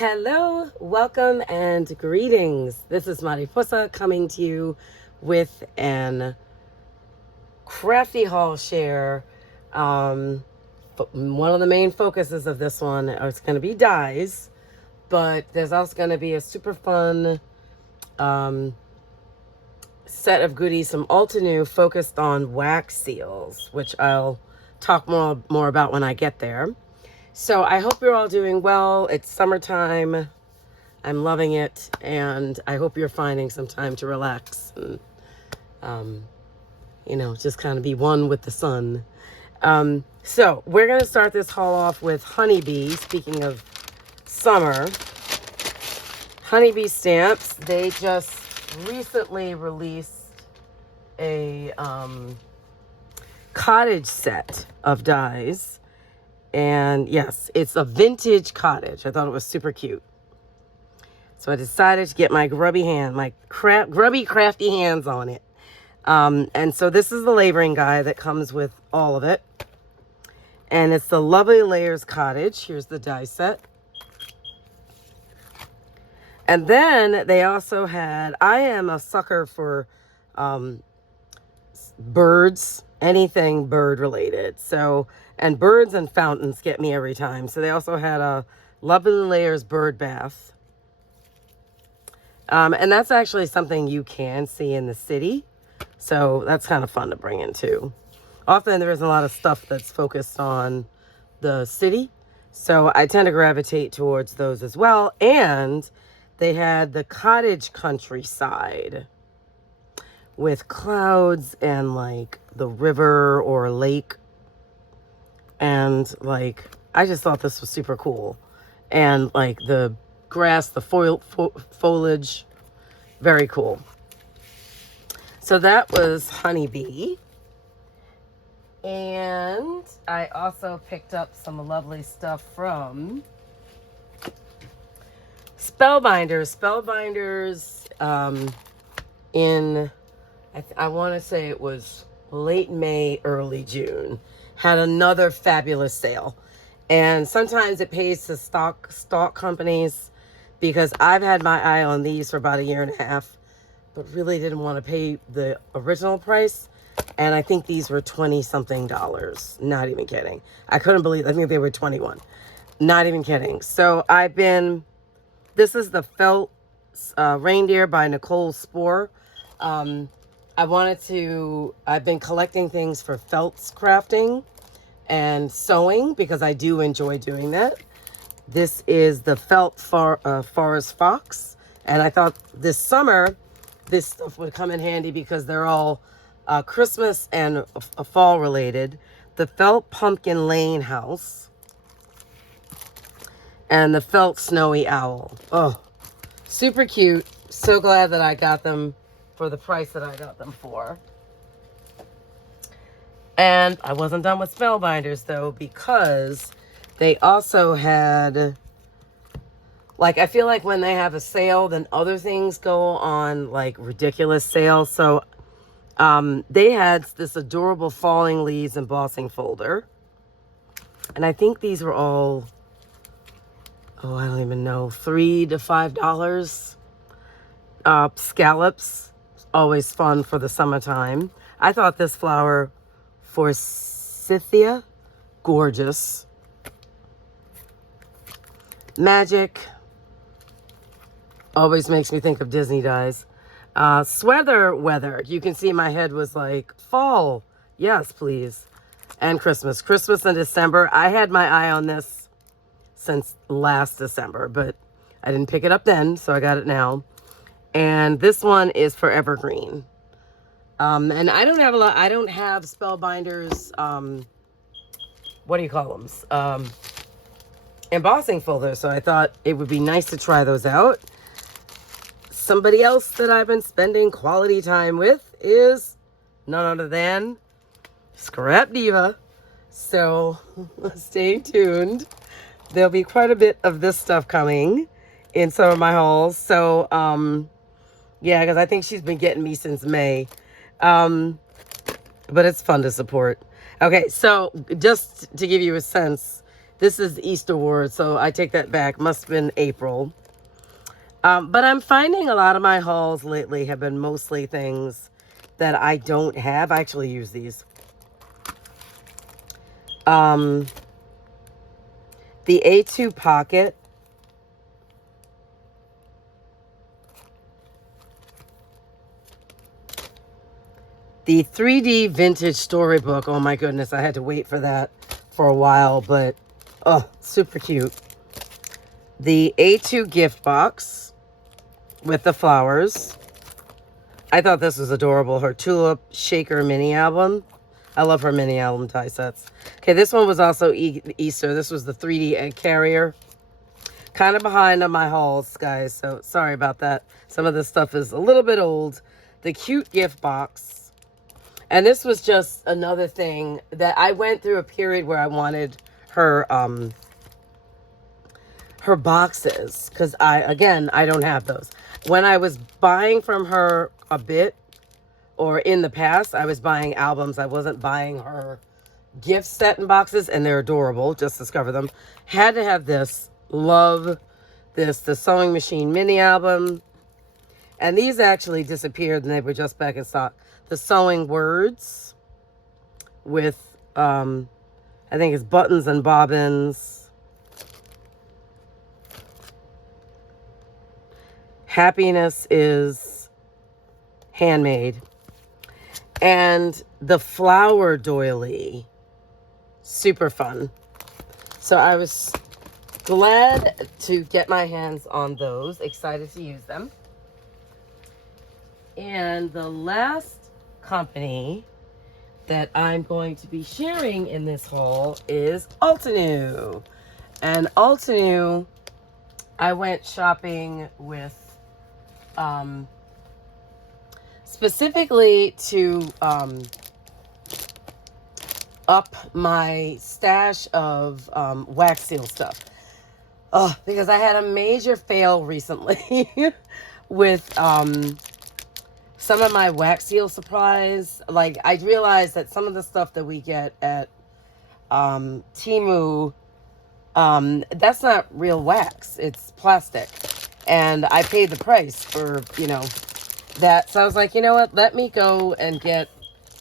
Hello, welcome, and greetings. This is Mariposa coming to you with an Crafty haul share. One of the main focuses of this one is going to be dies, but there's also going to be a super fun set of goodies from Altenew focused on wax seals, which I'll talk more about when I get there. So I hope you're all doing well. It's summertime. I'm loving it, and I hope you're finding some time to relax and, just kind of be one with the sun. So we're going to start this haul off with HoneyBee. Speaking of summer, HoneyBeeStamps, they just recently released a cottage set of dies. And yes, it's a vintage cottage. I thought it was super cute. So I decided to get my grubby crafty hands on it. And so this is the laboring guide that comes with all of it. And it's the Lovely Layers Cottage. Here's the die set. And then they also had, I am a sucker for birds, anything bird related. So, and birds and fountains get me every time. So they also had a Lovely Layers bird bath. And that's actually something you can see in the city. So that's kind of fun to bring in too. Often there isn't a lot of stuff that's focused on the city. So I tend to gravitate towards those as well. And they had the cottage countryside with clouds and like the river or lake. And like, I just thought this was super cool. And like the grass, the foliage, very cool. So that was HoneyBee. And I also picked up some lovely stuff from Spellbinders. Spellbinders I want to say it was late May, early June, had another fabulous sale. And sometimes it pays to stock companies, because I've had my eye on these for about a year and a half, but really didn't want to pay the original price. And I think these were $20-something. Not even kidding. I couldn't believe, I think they were 21. Not even kidding. So this is the Felt Reindeer by Nicole Spohr. I've been collecting things for felts crafting and sewing because I do enjoy doing that. This is the Felt Forest Fox. And I thought this summer, this stuff would come in handy because they're all Christmas and fall related. The Felt Pumpkin Lane House. And the Felt Snowy Owl. Oh, super cute. So glad that I got them for the price that I got them for. And I wasn't done with Spellbinders though, because they also had, like, I feel like when they have a sale, then other things go on like ridiculous sales. So they had this adorable falling leaves embossing folder. And I think these were all, I don't even know, $3 to $5. Scallops, always fun for the summertime. I thought this flower, Forsythia, gorgeous. Magic, always makes me think of Disney dies. Sweater weather, you can see my head was like, fall, yes please. And Christmas and December. I had my eye on this since last December, but I didn't pick it up then, so I got it now. And this one is for Evergreen. And I don't have Spellbinders, what do you call them? Embossing folders, so I thought it would be nice to try those out. Somebody else that I've been spending quality time with is none other than Scrapdiva. So stay tuned. There'll be quite a bit of this stuff coming in some of my hauls. So, yeah, because I think she's been getting me since May. But it's fun to support. Okay, so just to give you a sense, This is Easter word, so I take that back. Must have been April. But I'm finding a lot of my hauls lately have been mostly things that I don't have. I actually use these. The A2 pocket. The 3D vintage storybook. Oh my goodness, I had to wait for that for a while, but oh, super cute. The A2 gift box with the flowers. I thought this was adorable. Her Tulip Shaker mini album. I love her mini album die sets. Okay, this one was also Easter. This was the 3D egg carrier. Kind of behind on my hauls, guys, so sorry about that. Some of this stuff is a little bit old. The cute gift box. And this was just another thing that I went through a period where I wanted her her boxes, because I don't have those. When I was buying from her a bit, or in the past, I was buying albums. I wasn't buying her gift set and boxes, and they're adorable. Just discover them. Had to have this. Love this. The Sewing Machine mini album. And these actually disappeared, and they were just back in stock. The Sewing Words with, I think it's buttons and bobbins. Happiness is handmade. And the flower doily, super fun. So I was glad to get my hands on those, excited to use them. And the last company that I'm going to be sharing in this haul is Altenew. And Altenew, I went shopping with specifically to up my stash of wax seal stuff. Oh, because I had a major fail recently with some of my wax seal supplies. Like, I realized that some of the stuff that we get at Temu, that's not real wax. It's plastic. And I paid the price for, you know, that. So I was like, you know what? Let me go and get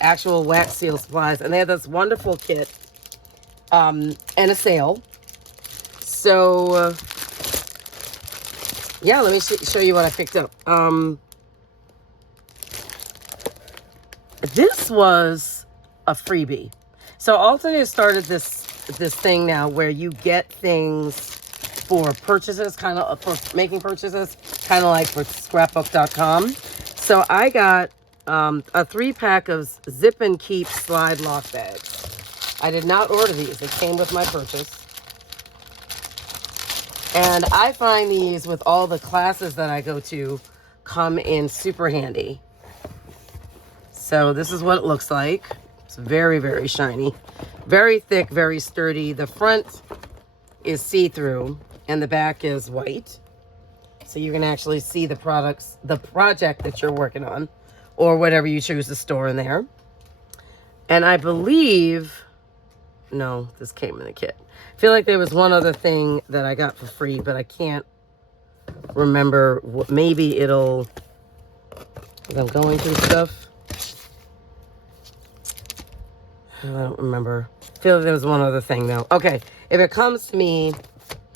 actual wax seal supplies. And they had this wonderful kit and a sale. So, yeah, let me show you what I picked up. This was a freebie. So Altenew started this thing now where you get things for purchases, kind of for making purchases, kind of like for scrapbook.com. So I got a 3-pack of Zip and Keep slide lock bags. I did not order these. They came with my purchase. And I find these with all the classes that I go to come in super handy. So this is what it looks like. It's very, very shiny. Very thick, very sturdy. The front is see-through and the back is white. So you can actually see the project that you're working on or whatever you choose to store in there. And I believe, no, this came in a kit. I feel like there was one other thing that I got for free, but I can't remember. Maybe it'll, as I'm going through stuff. I don't remember. I feel like there was one other thing though. Okay, if it comes to me,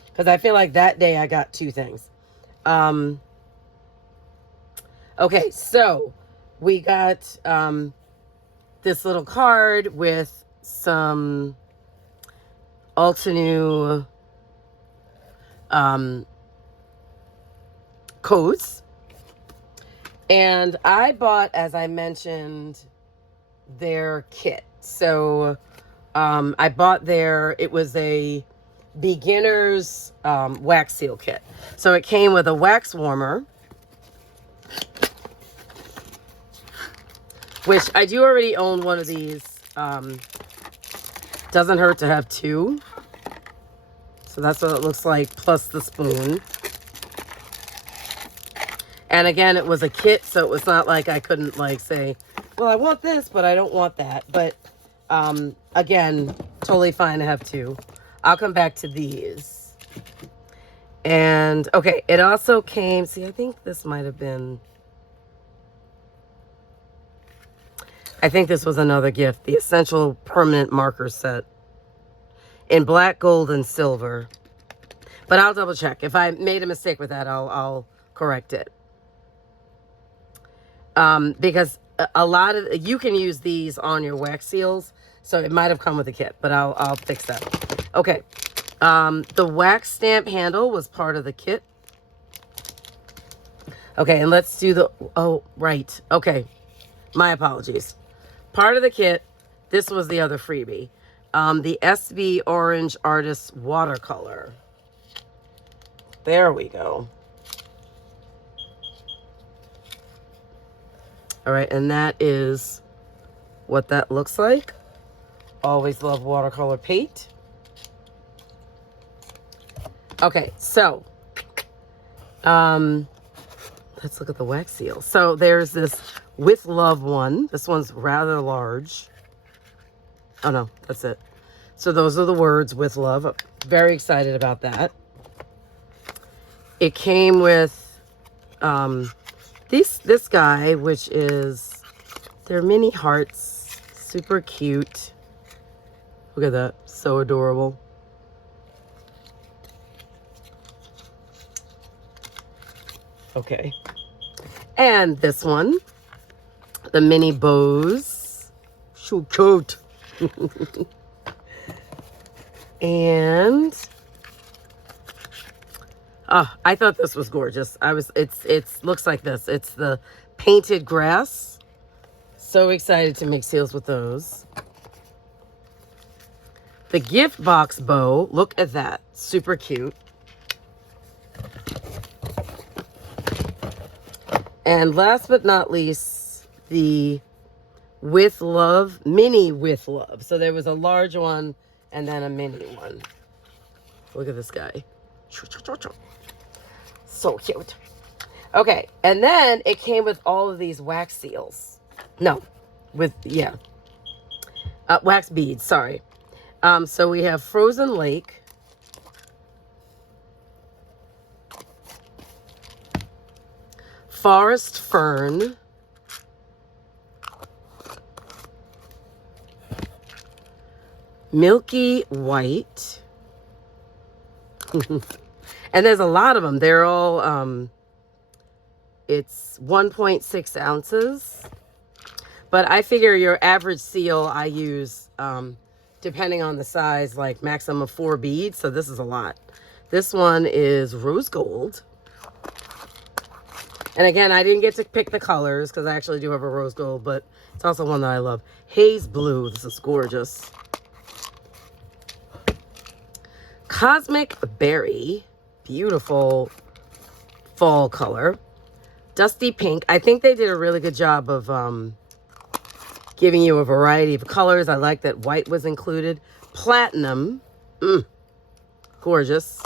because I feel like that day I got 2 things. Okay, so we got this little card with some Altenew codes. And I bought, as I mentioned, their kit. So I bought it was a beginner's wax seal kit. So it came with a wax warmer, which I do already own one of these. Doesn't hurt to have 2. So that's what it looks like, plus the spoon. And again, it was a kit, so it was not like I couldn't like say, well, I want this, but I don't want that. But again, totally fine to have 2. I'll come back to these. And, okay, it also came, see, I think this might have been, I think this was another gift, the Essential Permanent Marker Set in black, gold, and silver. But I'll double check. If I made a mistake with that, I'll correct it. Because a lot of, you can use these on your wax seals, so it might have come with a kit, but I'll fix that. Okay. The wax stamp handle was part of the kit. Okay, and let's do the, oh, right. Okay, my apologies. Part of the kit, this was the other freebie. The SB Orange Artist Watercolor. There we go. All right, and that is what that looks like. Always love watercolor paint. Okay, so let's look at the wax seal. So there's this With Love one. This one's rather large. Oh no, that's it. So those are the words, With Love. I'm very excited about that. It came with this guy, which is, they're mini hearts, super cute. Look at that, so adorable. Okay, and this one, the mini bows, so cute. And oh, I thought this was gorgeous. It's looks like this. It's the painted grass. So excited to make seals with those. The gift box bow, look at that, super cute. And last but not least, the With Love, mini With Love. So there was a large one and then a mini one. Look at this guy. So cute. Okay, and then it came with all of these wax seals. No, with, yeah. Wax beads, sorry. So we have Frozen Lake. Forest Fern. Milky White. And there's a lot of them. They're all, it's 1.6 ounces. But I figure your average seal I use, depending on the size, like maximum of 4 beads. So this is a lot. This one is rose gold. And again, I didn't get to pick the colors because I actually do have a rose gold, but it's also one that I love. Haze blue. This is gorgeous. Cosmic Berry. Beautiful fall color. Dusty Pink. I think they did a really good job of giving you a variety of colors. I like that white was included. Platinum. Gorgeous.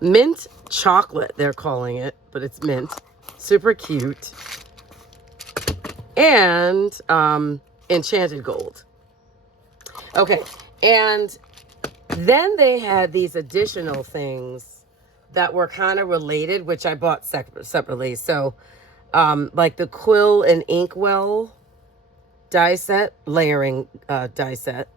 Mint Chocolate, they're calling it, but it's mint. Super cute. And Enchanted Gold. Okay, and then they had these additional things that were kind of related, which I bought separately. So, like the Quill and Inkwell die set, layering die set.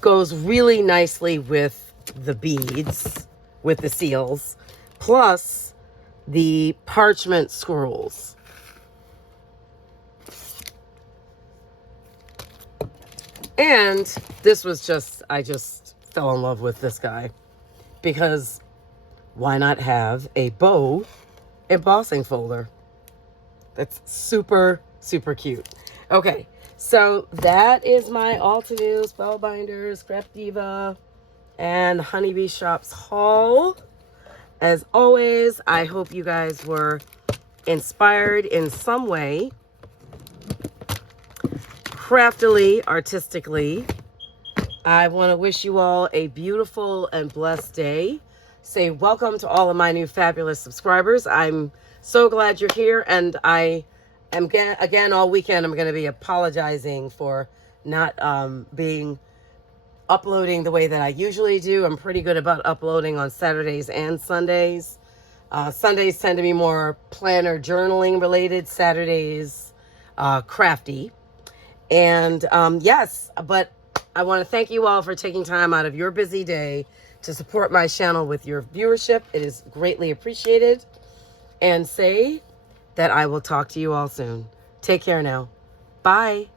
Goes really nicely with the beads, with the seals, plus the parchment scrolls. And this was just, I just fell in love with this guy because why not have a bow embossing folder? That's super, super cute. Okay, so that is my Altenew, Spellbinders, Scrapdiva, and Honeybee Shops haul. As always, I hope you guys were inspired in some way, craftily, artistically. I want to wish you all a beautiful and blessed day. Say welcome to all of my new fabulous subscribers. I'm so glad you're here, and I am, again, all weekend I'm going to be apologizing for not being uploading the way that I usually do. I'm pretty good about uploading on Saturdays and Sundays. Sundays tend to be more planner journaling related. Saturdays, crafty. And yes, but I want to thank you all for taking time out of your busy day to support my channel with your viewership. It is greatly appreciated. And say that I will talk to you all soon. Take care now. Bye.